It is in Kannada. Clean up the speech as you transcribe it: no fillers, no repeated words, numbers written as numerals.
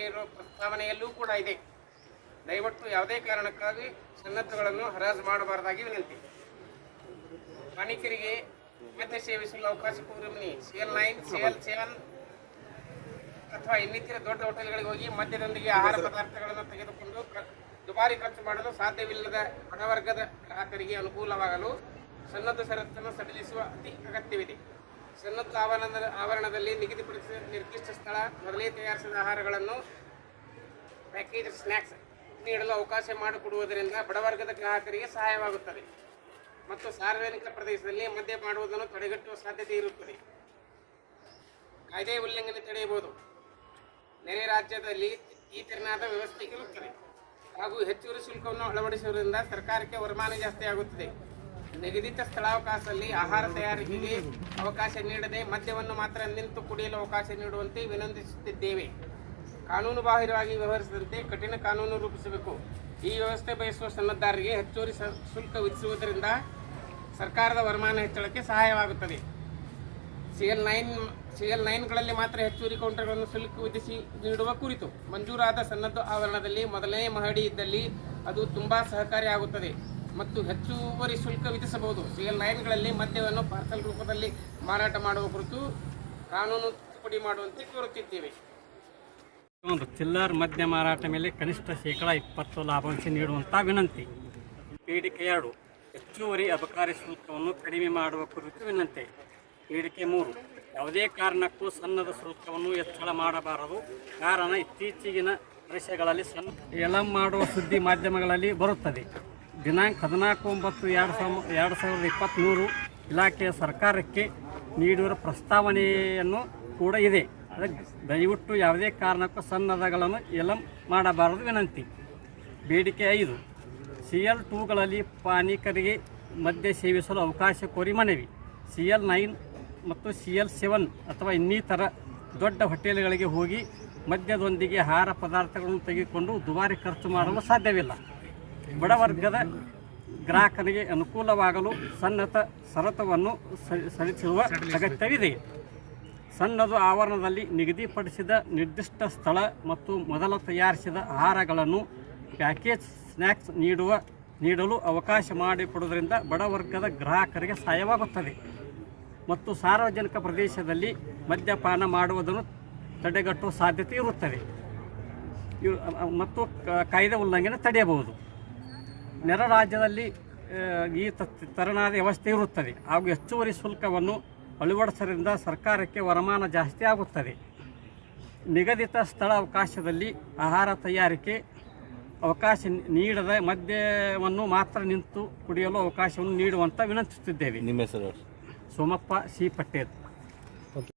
ನೀಡುವ ಪ್ರಸ್ತಾವನೆಯಲ್ಲೂ ಕೂಡ ಇದೆ. ದಯವಿಟ್ಟು ಯಾವುದೇ ಕಾರಣಕ್ಕಾಗಿ ಸನ್ನದ್ಧಗಳನ್ನು ಹರಾಜು ಮಾಡಬಾರದಾಗಿ ವಿನಂತಿ. ಸ್ಥಾನಿಕರಿಗೆ ಮದ್ಯ ಸೇವಿಸಲು ಅವಕಾಶ ಕೋರಿ CL9, CL7 ಅಥವಾ ಇನ್ನಿತರ ದೊಡ್ಡ ಹೋಟೆಲ್ಗಳಿಗೆ ಹೋಗಿ ಮದ್ಯದೊಂದಿಗೆ ಆಹಾರ ಪದಾರ್ಥಗಳನ್ನು ತೆಗೆದುಕೊಂಡು ದುಬಾರಿ ಖರ್ಚು ಮಾಡಲು ಸಾಧ್ಯವಿಲ್ಲದ ಬಡವರ್ಗದ ಗ್ರಾಹಕರಿಗೆ ಅನುಕೂಲವಾಗಲು ಸನ್ನದ್ಧ ಷರತ್ತನ್ನು ಸಡಿಲಿಸುವ ಅತಿ ಅಗತ್ಯವಿದೆ. ಸನ್ನದ್ಧ ಆವರಣದಲ್ಲಿ ನಿಗದಿಪಡಿಸಿದ ನಿರ್ದಿಷ್ಟ ಸ್ಥಳ ಮೊದಲೇ ತಯಾರಿಸಿದ ಆಹಾರಗಳನ್ನು ಪ್ಯಾಕೇಜ್ ಸ್ನ್ಯಾಕ್ಸ್ ನೀಡಲು ಅವಕಾಶ ಮಾಡಿಕೊಡುವುದರಿಂದ ಬಡವರ್ಗದ ಗ್ರಾಹಕರಿಗೆ ಸಹಾಯವಾಗುತ್ತದೆ ಮತ್ತು ಸಾರ್ವಜನಿಕ ಪ್ರದೇಶದಲ್ಲಿ ಮದ್ಯ ಮಾಡುವುದನ್ನು ತಡೆಗಟ್ಟುವ ಸಾಧ್ಯತೆ ಇರುತ್ತದೆ. ಕಾಯ್ದೆ ಉಲ್ಲಂಘನೆ ತಡೆಯಬಹುದು. ನೆರೆ ರಾಜ್ಯದಲ್ಲಿ ಈ ತೆರನಾದ ವ್ಯವಸ್ಥೆ ಇರುತ್ತದೆ ಹಾಗೂ ಹೆಚ್ಚುವರಿ ಶುಲ್ಕವನ್ನು ಅಳವಡಿಸುವುದರಿಂದ ಸರ್ಕಾರಕ್ಕೆ ವರಮಾನ ಜಾಸ್ತಿಯಾಗುತ್ತದೆ. ನಿಗದಿತ ಸ್ಥಳಾವಕಾಶದಲ್ಲಿ ಆಹಾರ ತಯಾರಿಕೆಗೆ ಅವಕಾಶ ನೀಡದೆ ಮದ್ಯವನ್ನು ಮಾತ್ರ ನಿಂತು ಕುಡಿಯಲು ಅವಕಾಶ ನೀಡುವಂತೆ ವಿನಂತಿಸುತ್ತಿದ್ದೇವೆ. ಕಾನೂನು ಬಾಹಿರವಾಗಿ ವ್ಯವಹರಿಸಿದಂತೆ ಕಠಿಣ ಕಾನೂನು ರೂಪಿಸಬೇಕು. ಈ ವ್ಯವಸ್ಥೆ ಬಯಸುವ ಸನ್ನದ್ಧರಿಗೆ ಹೆಚ್ಚುವರಿ ಶುಲ್ಕ ವಿಧಿಸುವುದರಿಂದ ಸರ್ಕಾರದ ವರಮಾನ ಹೆಚ್ಚಳಕ್ಕೆ ಸಹಾಯವಾಗುತ್ತದೆ. CL9ಗಳಲ್ಲಿ ಮಾತ್ರ ಹೆಚ್ಚುವರಿ ಕೌಂಟರ್ಗಳನ್ನು ಶುಲ್ಕ ವಿಧಿಸಿ ನೀಡುವ ಕುರಿತು ಮಂಜೂರಾದ ಸನ್ನದ್ಧ ಆವರಣದಲ್ಲಿ ಮೊದಲನೇ ಮಹಡಿ ಇದ್ದಲ್ಲಿ ಅದು ತುಂಬಾ ಸಹಕಾರಿಯಾಗುತ್ತದೆ ಮತ್ತು ಹೆಚ್ಚುವರಿ ಶುಲ್ಕ ವಿಧಿಸಬಹುದು. CL9ಗಳಲ್ಲಿ ಮದ್ಯವನ್ನು ಪಾರ್ಸಲ್ ರೂಪದಲ್ಲಿ ಮಾರಾಟ ಮಾಡುವ ಕುರಿತು ಕಾನೂನು ತಿದ್ದುಪಡಿ ಮಾಡುವಂತೆ ಕೋರುತ್ತಿದ್ದೇವೆ. ಚಿಲ್ಲರ್ ಮದ್ಯ ಮಾರಾಟ ಮೇಲೆ ಕನಿಷ್ಠ ಶೇಕಡಾ 20 ಲಾಭಾಂಶ ನೀಡುವಂಥ ವಿನಂತಿ. ಪೀಡಿಕೆ 2 ಹೆಚ್ಚುವರಿ ಅಬಕಾರಿ ಶುಲ್ಕವನ್ನು ಕಡಿಮೆ ಮಾಡುವ ಕುರಿತು ವಿನಂತಿ. ಪೀಡಿಕೆ 3 ಯಾವುದೇ ಕಾರಣಕ್ಕೂ ಸನ್ನದ ಶುಲ್ಕವನ್ನು ಹೆಚ್ಚಳ ಮಾಡಬಾರದು. ಕಾರಣ ಇತ್ತೀಚಿನ ವರ್ಷಗಳಲ್ಲಿ ಏಲಂ ಮಾಡುವ ಸುದ್ದಿ ಮಾಧ್ಯಮಗಳಲ್ಲಿ ಬರುತ್ತದೆ. ದಿನಾಂಕ 14/9/2023 ಇಲಾಖೆಯ ಸರ್ಕಾರಕ್ಕೆ ನೀಡಿರುವ ಪ್ರಸ್ತಾವನೆಯನ್ನು ಕೂಡ ಇದೆ. ಅದಕ್ಕೆ ದಯವಿಟ್ಟು ಯಾವುದೇ ಕಾರಣಕ್ಕೂ ಸನ್ನದಗಳನ್ನು ಏಲಂ ಮಾಡಬಾರದು ವಿನಂತಿ. ಬೇಡಿಕೆ 5 CL2ಗಳಲ್ಲಿ ಪಾನೀಕರಿಗೆ ಮದ್ಯ ಸೇವಿಸಲು ಅವಕಾಶ ಕೋರಿ ಮನವಿ. CL9 ಮತ್ತು CL7 ಅಥವಾ ಇನ್ನಿತರ ದೊಡ್ಡ ಹೋಟೆಲ್ಗಳಿಗೆ ಹೋಗಿ ಮದ್ಯದೊಂದಿಗೆ ಆಹಾರ ಪದಾರ್ಥಗಳನ್ನು ತೆಗೆದುಕೊಂಡು ದುಬಾರಿ ಖರ್ಚು ಮಾಡಲು ಸಾಧ್ಯವಿಲ್ಲ. ಬಡವರ್ಗದ ಗ್ರಾಹಕನಿಗೆ ಅನುಕೂಲವಾಗಲು ಸನ್ನದ್ಧ ಷರತ್ತನ್ನು ಸಡಿಲಿಸುವ ಅಗತ್ಯವಿದೆ. ಸನ್ನದ ಆವರಣದಲ್ಲಿ ನಿಗದಿಪಡಿಸಿದ ನಿರ್ದಿಷ್ಟ ಸ್ಥಳ ಮತ್ತು ಮೊದಲು ತಯಾರಿಸಿದ ಆಹಾರಗಳನ್ನು ಪ್ಯಾಕೇಜ್ ಸ್ನ್ಯಾಕ್ಸ್ ನೀಡಲು ಅವಕಾಶ ಮಾಡಿಕೊಡುವುದರಿಂದ ಬಡವರ್ಗದ ಗ್ರಾಹಕರಿಗೆ ಸಹಾಯವಾಗುತ್ತದೆ ಮತ್ತು ಸಾರ್ವಜನಿಕ ಪ್ರದೇಶದಲ್ಲಿ ಮದ್ಯಪಾನ ಮಾಡುವುದನ್ನು ತಡೆಗಟ್ಟುವ ಸಾಧ್ಯತೆ ಇರುತ್ತದೆ ಮತ್ತು ಕಾಯ್ದೆ ಉಲ್ಲಂಘನೆ ತಡೆಯಬಹುದು. ನೆರೆ ರಾಜ್ಯದಲ್ಲಿ ಈ ತೆರನಾದ ವ್ಯವಸ್ಥೆ ಇರುತ್ತದೆ ಹಾಗೂ ಹೆಚ್ಚುವರಿ ಶುಲ್ಕವನ್ನು ಅಳವಡಿಸುವುದರಿಂದ ಸರ್ಕಾರಕ್ಕೆ ವರಮಾನ ಜಾಸ್ತಿ ಆಗುತ್ತದೆ. ನಿಗದಿತ ಸ್ಥಳ ಅವಕಾಶದಲ್ಲಿ ಆಹಾರ ತಯಾರಿಕೆ ಅವಕಾಶ ನೀಡದ ಮದ್ಯವನ್ನು ಮಾತ್ರ ನಿಂತು ಕುಡಿಯಲು ಅವಕಾಶವನ್ನು ನೀಡುವಂತ ವಿನಂತಿಸುತ್ತಿದ್ದೇವೆ. ನಿಮ್ಮ ಹೆಸರು? ಸೋಮಪ್ಪ ಸಿ ಪಟೇಲ್. ಓಕೆ.